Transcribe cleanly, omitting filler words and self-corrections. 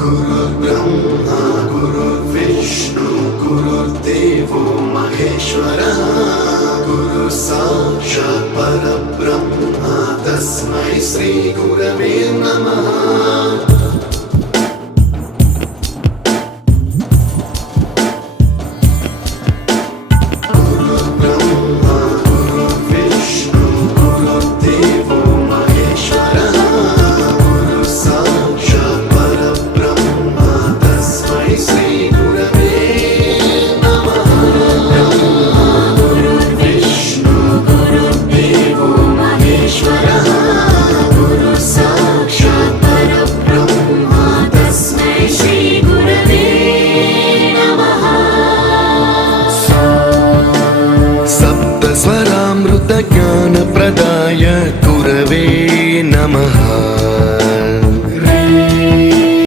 गुरुर्ब्रह्मा गुरुर्विष्णु गुरुर्देवो महेश्वरः गुरु साक्षात् परब्रह्म तस्मै श्री गुरवे नमः।